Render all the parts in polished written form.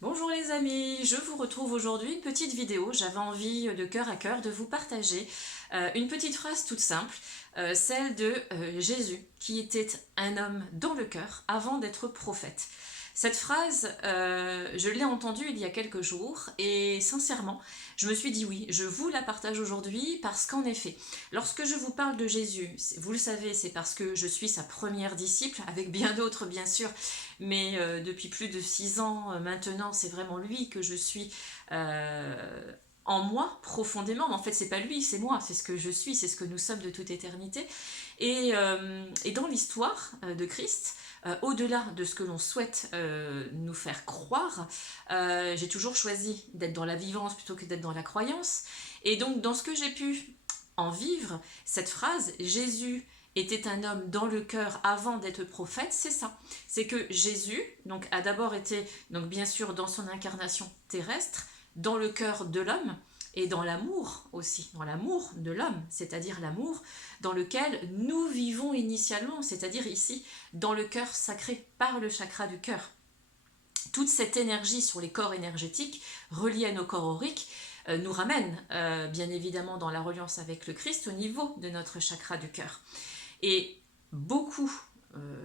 Bonjour les amis, je vous retrouve aujourd'hui, une petite vidéo. J'avais envie de cœur à cœur de vous partager une petite phrase toute simple, celle de Jésus, qui était un homme dans le cœur avant d'être prophète. Cette phrase, je l'ai entendue il y a quelques jours et sincèrement, je me suis dit oui, je vous la partage aujourd'hui parce qu'en effet, lorsque je vous parle de Jésus, vous le savez, c'est parce que je suis sa première disciple, avec bien d'autres bien sûr, mais depuis plus de 6 ans maintenant, c'est vraiment lui que je suis en moi profondément. Mais en fait, c'est pas lui, c'est moi, c'est ce que je suis, c'est ce que nous sommes de toute éternité. Et dans l'histoire de Christ, au-delà de ce que l'on souhaite nous faire croire, j'ai toujours choisi d'être dans la vivance plutôt que d'être dans la croyance. Et donc, dans ce que j'ai pu en vivre, cette phrase, Jésus était un homme dans le cœur avant d'être prophète, c'est ça. C'est que Jésus donc, a d'abord été, donc, bien sûr, dans son incarnation terrestre, dans le cœur de l'homme, et dans l'amour aussi, dans l'amour de l'homme, c'est-à-dire l'amour dans lequel nous vivons initialement, c'est-à-dire ici, dans le cœur sacré, par le chakra du cœur. Toute cette énergie sur les corps énergétiques reliés à nos corps auriques nous ramène bien évidemment dans la reliance avec le Christ au niveau de notre chakra du cœur. Et beaucoup,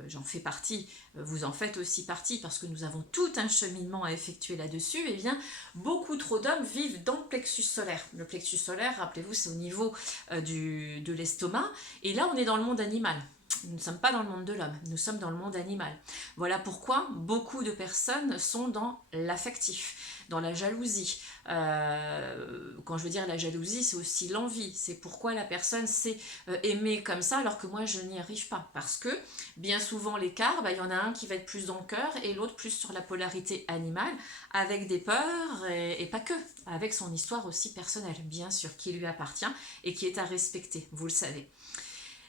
j'en fais partie, vous en faites aussi partie parce que nous avons tout un cheminement à effectuer là-dessus, et bien beaucoup trop d'hommes vivent dans le plexus solaire. Le plexus solaire, rappelez-vous, c'est au niveau de l'estomac, et là on est dans le monde animal. Nous ne sommes pas dans le monde de l'homme, nous sommes dans le monde animal. Voilà pourquoi beaucoup de personnes sont dans l'affectif, dans la jalousie. Quand je veux dire la jalousie, c'est aussi l'envie. C'est pourquoi la personne sait aimer comme ça alors que moi je n'y arrive pas. Parce que bien souvent l'écart, il y en a un qui va être plus dans le cœur et l'autre plus sur la polarité animale, avec des peurs et pas que, avec son histoire aussi personnelle, bien sûr, qui lui appartient et qui est à respecter, vous le savez.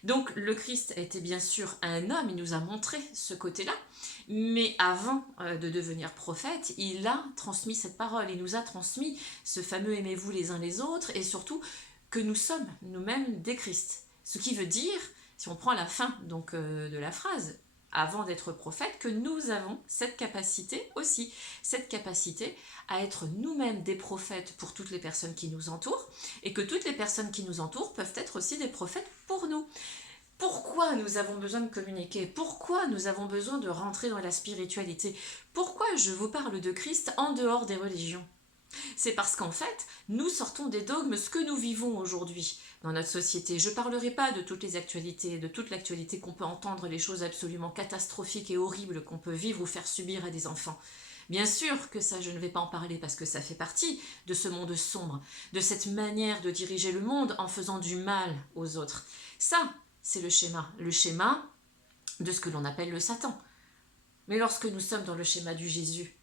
Donc le Christ était bien sûr un homme, il nous a montré ce côté-là, mais avant de devenir prophète, il a transmis cette parole, il nous a transmis ce fameux aimez-vous les uns les autres, et surtout que nous sommes nous-mêmes des Christ. Ce qui veut dire, si on prend la fin donc de la phrase, avant d'être prophète, que nous avons cette capacité aussi, cette capacité à être nous-mêmes des prophètes pour toutes les personnes qui nous entourent, et que toutes les personnes qui nous entourent peuvent être aussi des prophètes pour nous. Pourquoi nous avons besoin de communiquer? Pourquoi nous avons besoin de rentrer dans la spiritualité? Pourquoi je vous parle de Christ en dehors des religions? C'est parce qu'en fait, nous sortons des dogmes, ce que nous vivons aujourd'hui dans notre société. Je ne parlerai pas de toutes les actualités, de toute l'actualité qu'on peut entendre, les choses absolument catastrophiques et horribles qu'on peut vivre ou faire subir à des enfants. Bien sûr que ça, je ne vais pas en parler parce que ça fait partie de ce monde sombre, de cette manière de diriger le monde en faisant du mal aux autres. Ça, c'est le schéma de ce que l'on appelle le Satan. Mais lorsque nous sommes dans le schéma du Jésus,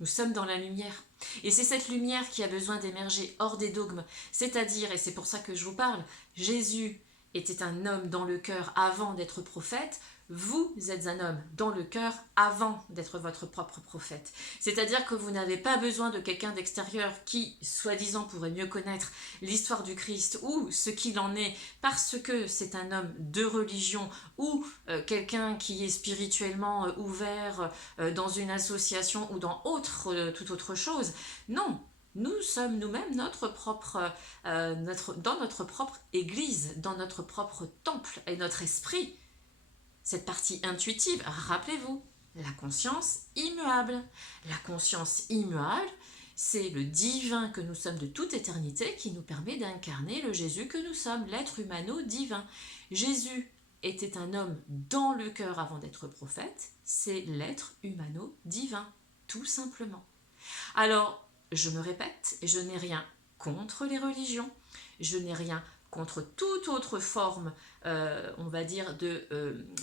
nous sommes dans la lumière. Et c'est cette lumière qui a besoin d'émerger hors des dogmes. C'est-à-dire, et c'est pour ça que je vous parle, Jésus était un homme dans le cœur avant d'être prophète. Vous êtes un homme dans le cœur avant d'être votre propre prophète. C'est-à-dire que vous n'avez pas besoin de quelqu'un d'extérieur qui, soi-disant, pourrait mieux connaître l'histoire du Christ ou ce qu'il en est parce que c'est un homme de religion ou quelqu'un qui est spirituellement ouvert dans une association ou dans toute autre chose. Non, nous sommes nous-mêmes dans notre propre église, dans notre propre temple, et notre esprit, cette partie intuitive, rappelez-vous, la conscience immuable. La conscience immuable, c'est le divin que nous sommes de toute éternité qui nous permet d'incarner le Jésus que nous sommes, l'être humano-divin. Jésus était un homme dans le cœur avant d'être prophète, c'est l'être humano-divin, tout simplement. Alors, je me répète, je n'ai rien contre les religions, je n'ai rien contre toute autre forme, on va dire,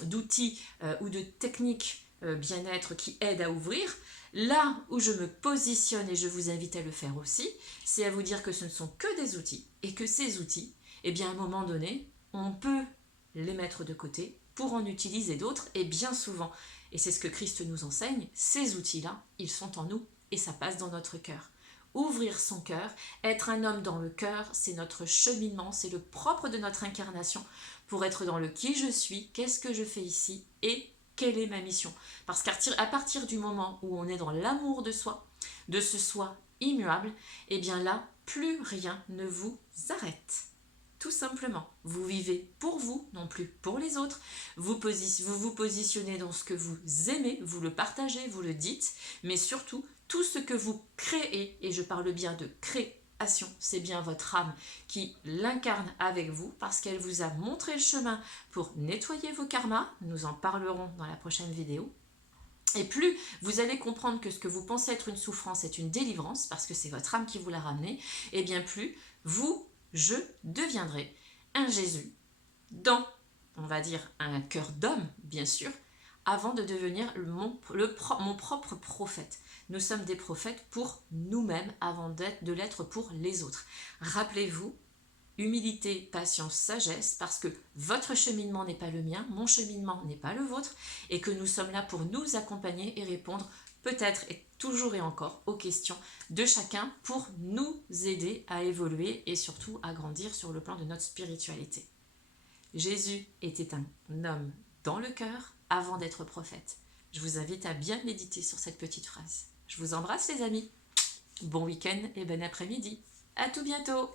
d'outils ou de techniques bien-être qui aident à ouvrir. Là où je me positionne, et je vous invite à le faire aussi, c'est à vous dire que ce ne sont que des outils, et que ces outils, eh bien, à un moment donné, on peut les mettre de côté pour en utiliser d'autres, et bien souvent, et c'est ce que Christ nous enseigne, ces outils-là, ils sont en nous, et ça passe dans notre cœur. Ouvrir son cœur, être un homme dans le cœur, c'est notre cheminement, c'est le propre de notre incarnation pour être dans le qui je suis, qu'est-ce que je fais ici et quelle est ma mission. Parce qu'à partir du moment où on est dans l'amour de soi, de ce soi immuable, et bien là, plus rien ne vous arrête. Tout simplement, vous vivez pour vous, non plus pour les autres. Vous vous positionnez dans ce que vous aimez, vous le partagez, vous le dites, mais surtout, tout ce que vous créez, et je parle bien de création, c'est bien votre âme qui l'incarne avec vous, parce qu'elle vous a montré le chemin pour nettoyer vos karmas. Nous en parlerons dans la prochaine vidéo. Et plus vous allez comprendre que ce que vous pensez être une souffrance est une délivrance, parce que c'est votre âme qui vous l'a ramené, et bien plus je deviendrai un Jésus dans, on va dire, un cœur d'homme, bien sûr, avant de devenir mon propre prophète. Nous sommes des prophètes pour nous-mêmes avant de l'être pour les autres. Rappelez-vous, humilité, patience, sagesse, parce que votre cheminement n'est pas le mien, mon cheminement n'est pas le vôtre, et que nous sommes là pour nous accompagner et répondre peut-être et toujours et encore aux questions de chacun pour nous aider à évoluer et surtout à grandir sur le plan de notre spiritualité. Jésus était un homme dans le cœur avant d'être prophète. Je vous invite à bien méditer sur cette petite phrase. Je vous embrasse les amis. Bon week-end et bon après-midi. À tout bientôt.